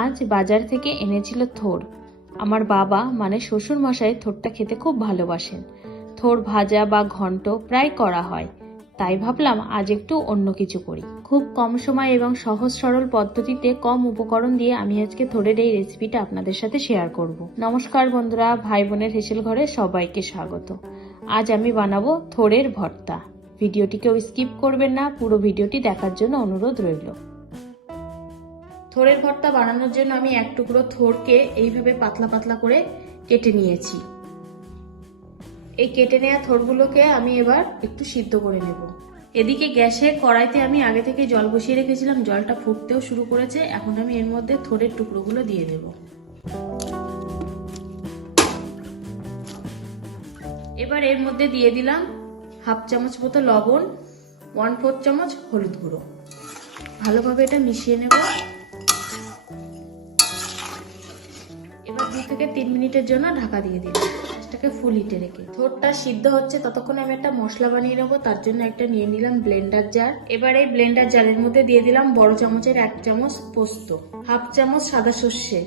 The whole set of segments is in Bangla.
আজ বাজার থেকে এনেছিল থোর। আমার বাবা মানে শ্বশুর মশাই থোরটা খেতে খুব ভালোবাসেন। থোর ভাজা বা ঘন্ট প্রায় করা হয়, তাই ভাবলাম আজ একটু অন্য কিছু করি। খুব কম সময় এবং সহজ সরল পদ্ধতিতে কম উপকরণ দিয়ে আমি আজকে থোরের এই রেসিপিটা আপনাদের সাথে শেয়ার করব। নমস্কার বন্ধুরা, ভাই বোনের হেসেল ঘরে সবাইকে স্বাগত। আজ আমি বানাবো থোরের ভর্তা। ভিডিওটিকেও স্কিপ করবেন না, পুরো ভিডিওটি দেখার জন্য অনুরোধ রইল। থোরের ভর্তা বানানোর জন্য আমি এক টুকরো থোরকে এইভাবে পাতলা পাতলা করে কেটে নিয়েছি। এই কেটে নেওয়া থোরগুলোকে আমি এবার একটু সিদ্ধ করে নেব। এদিকে গ্যাসে কড়াইতে আমি আগে থেকে জল বসিয়ে রেখেছিলাম, জলটা ফুটতেও শুরু করেছে। এখন আমি এর মধ্যে থোরের টুকরোগুলো দিয়ে দেব। এবার এর মধ্যে দিয়ে দিলাম হাফ চামচ মতো লবণ, 1/4 চামচ হলুদ গুঁড়ো। ভালোভাবে এটা মিশিয়ে নেব। এবার 2 থেকে 3 মিনিটের জন্য ঢাকা দিয়ে দিলাম, এটাকে ফুল হিটে রেখে। থোরটা সিদ্ধ হচ্ছে ততক্ষণ আমি একটা মশলা বানিয়ে নেবো। তার জন্য একটা নিয়ে নিলাম ব্লেন্ডার জার। এবার এই ব্লেন্ডার জারের মধ্যে দিয়ে দিলাম বড় চামচের 1 চামচ পোস্ত, হাফ চামচ সাদা সর্ষে,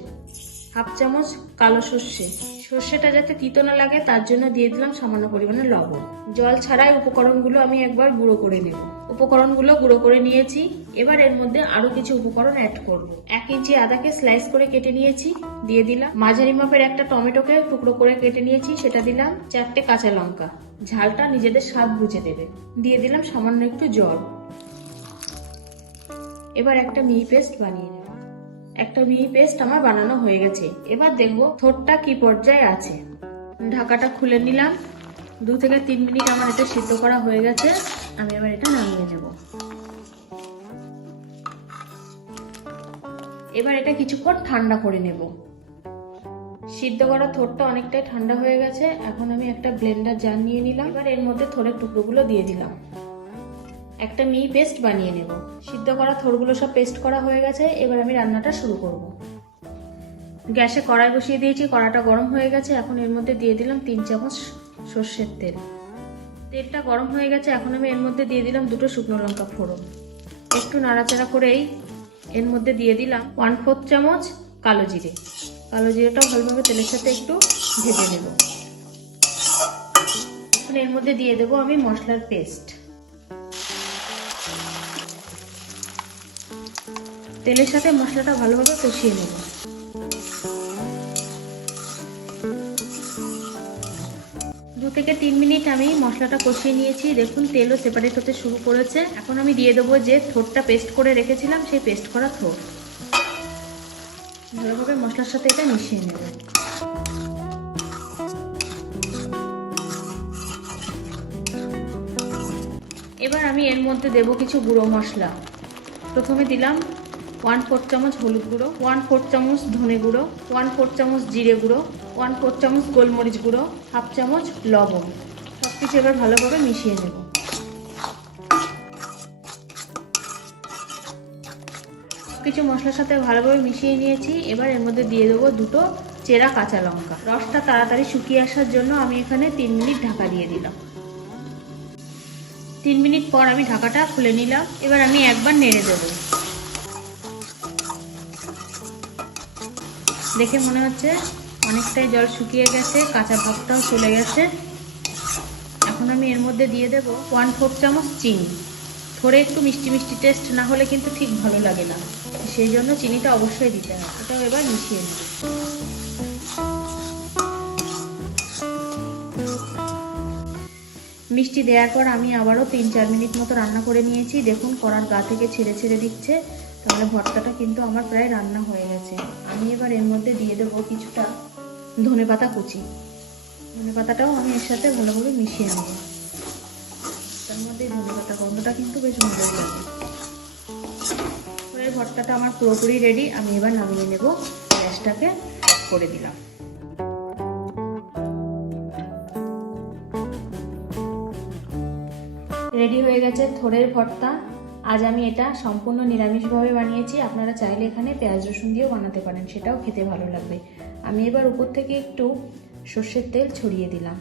হাফ চামচ কালো সর্ষে। সর্ষেটা যাতে তিতো না লাগে তার জন্য দিয়ে দিলাম সামান্য পরিমাণে লবণ। জল ছাড়াই উপকরণগুলো আমি একবার গুঁড়ো করে নেব। উপকরণগুলো গুঁড়ো করে নিয়েছি। এবার এর মধ্যে আরো কিছু উপকরণ অ্যাড করব। 1 ইঞ্চি আদাকে স্লাইস করে কেটে নিয়েছি, দিয়ে দিলাম। মাঝারি মাপের একটা টমেটোকে টুকরো করে কেটে নিয়েছি, সেটা দিলাম। 4টে কাঁচা লঙ্কা, ঝালটা নিজেদের স্বাদ বুঝে দেবে। দিয়ে দিলাম সামান্য একটু জল। এবার একটা মিহি পেস্ট বানিয়ে নেব। একটা মিহি পেস্ট আমার বানানো হয়ে গেছে। এবার দেখবো থোরটা কি পর্যায়ে আছে। ঢাকাটা খুলে নিলাম। 2 থেকে 3 মিনিট আমার এটা সিদ্ধ করা হয়ে গেছে। আমি এবার এটা নামিয়ে নেব। এবার এটা কিছুক্ষণ ঠান্ডা করে নেব। সিদ্ধ করা থোরটা অনেকটাই ঠান্ডা হয়ে গেছে। এখন আমি একটা ব্লেন্ডার জার নিয়ে নিলাম। এবার এর মধ্যে থোরের টুকরোগুলো দিয়ে দিলাম। একটা মিহি পেস্ট বানিয়ে নেব। সিদ্ধ করা থোরগুলো সব পেস্ট করা হয়ে গেছে। এবার আমি রান্নাটা শুরু করব। গ্যাসে কড়াই বসিয়ে দিয়েছি, কড়াইটা গরম হয়ে গেছে। এখন এর মধ্যে দিয়ে দিলাম 3 চামচ সর্ষের তেল। তেলটা গরম হয়ে গেছে। এখন আমি এর মধ্যে দিয়ে দিলাম 2টো শুকনো লঙ্কা ফোড়ন। একটু নাড়াচাড়া করেই এর মধ্যে দিয়ে দিলাম 1/4 চামচ কালো জিরে। কালো জিরেটাও ভালোভাবে তেলের সাথে একটু ভেজে নেব। এখন এর মধ্যে দিয়ে দেবো আমি মশলার পেস্ট। তেলের সাথে মশলাটা ভালোভাবে কষিয়ে নেব। দু থেকে 3 মিনিট আমি মশলাটা কষিয়ে নিয়েছি। দেখুন তেলও সেপারেট হতে শুরু করেছে। এখন আমি দিয়ে দেবো যে থোরটা পেস্ট করে রেখেছিলাম, সেই পেস্ট করা থোর। ভালোভাবে মশলার সাথে এটা মিশিয়ে নেব। এবার আমি এর মধ্যে দেব কিছু গুঁড়ো মশলা। প্রথমে দিলাম 1/4 চামচ হলুদ গুঁড়ো, 1/4 চামচ ধনে গুঁড়ো, 1/4 চামচ জিরে গুঁড়ো, 1/4 চামচ গোলমরিচ গুঁড়ো, হাফ চামচ লবণ। সবকিছু এবার ভালোভাবে মিশিয়ে নেব। কিছু মশলার সাথে ভালোভাবে মিশিয়ে নিয়েছি। এবার এর মধ্যে দিয়ে দেবো 2টো চেরা কাঁচা লঙ্কা। রসটা তাড়াতাড়ি শুকিয়ে আসার জন্য আমি এখানে 3 মিনিট ঢাকা দিয়ে দিলাম। 3 মিনিট পর আমি ঢাকাটা খুলে নিলাম। এবার আমি একবার নেড়ে দেবো। দেখে মনে হচ্ছে অনেকটাই জল শুকিয়ে গেছে, কাঁচা ভাবটাও চলে গেছে। এখন আমি এর মধ্যে দিয়ে দেবো 1/4 চামচ চিনি। থোড়ে একটু মিষ্টি মিষ্টি টেস্ট না হলে কিন্তু ঠিক ভালো লাগে না, সেই জন্য চিনিটা অবশ্যই দিতে হবে। এটাও এবার মিশিয়ে নেব। মিষ্টি দেওয়ার পর আমি আবারও 3-4 মিনিট মতো রান্না করে নিয়েছি। দেখুন কড়ার গা থেকে ছেড়ে ছেড়ে দিচ্ছে, তাহলে ভর্তাটা কিন্তু আমার প্রায় রান্না হয়ে গেছে। আমি এবার এর মধ্যে দিয়ে দেবো কিছুটা ধনেপাতা কুচি। ধনেপাতাটাও আমি এর সাথে ভালোভাবে মিশিয়ে নেব। তার মধ্যে ধনেপাতা গন্ধটা কিন্তু বেশ ভালো লাগে। এই ভর্তাটা আমার পুরোপুরি রেডি। আমি এবার নামিয়ে নেব। গ্যাসটাকে অফ করে দিলাম। রেডি হয়ে গেছে থোরের ভর্তা। আজ আমি এটা সম্পূর্ণ নিরামিষভাবে বানিয়েছি। আপনারা চাইলে এখানে পেঁয়াজ রসুন দিয়েও বানাতে পারেন, সেটাও খেতে ভালো লাগবে। আমি এবার উপর থেকে একটু সর্ষের তেল ছড়িয়ে দিলাম।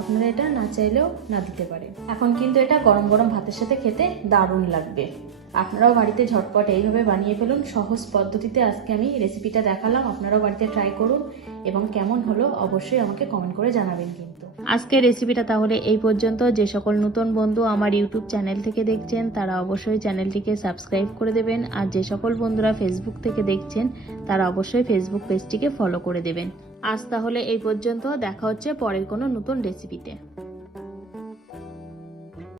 আপনারা এটা না চাইলেও না দিতে পারেন। এখন কিন্তু এটা গরম গরম ভাতের সাথে খেতে দারুণ লাগবে। আপনারাও বাড়িতে ঝটপট এইভাবে বানিয়ে ফেলুন। সহজ পদ্ধতিতে আজকে আমি রেসিপিটা দেখালাম, আপনারাও বাড়িতে ট্রাই করুন এবং কেমন হলো অবশ্যই আমাকে কমেন্ট করে জানাবেন। কিন্তু আজকের রেসিপিটা তাহলে এই পর্যন্ত। যে সকল নতুন বন্ধু আমার ইউটিউব চ্যানেল থেকে দেখছেন তারা অবশ্যই চ্যানেলটিকে সাবস্ক্রাইব করে দেবেন, আর যে সকল বন্ধুরা ফেসবুক থেকে দেখছেন তারা অবশ্যই ফেসবুক পেজটিকে ফলো করে দেবেন। আজ তাহলে এই পর্যন্ত, দেখা হচ্ছে পরের কোনো নতুন রেসিপিতে।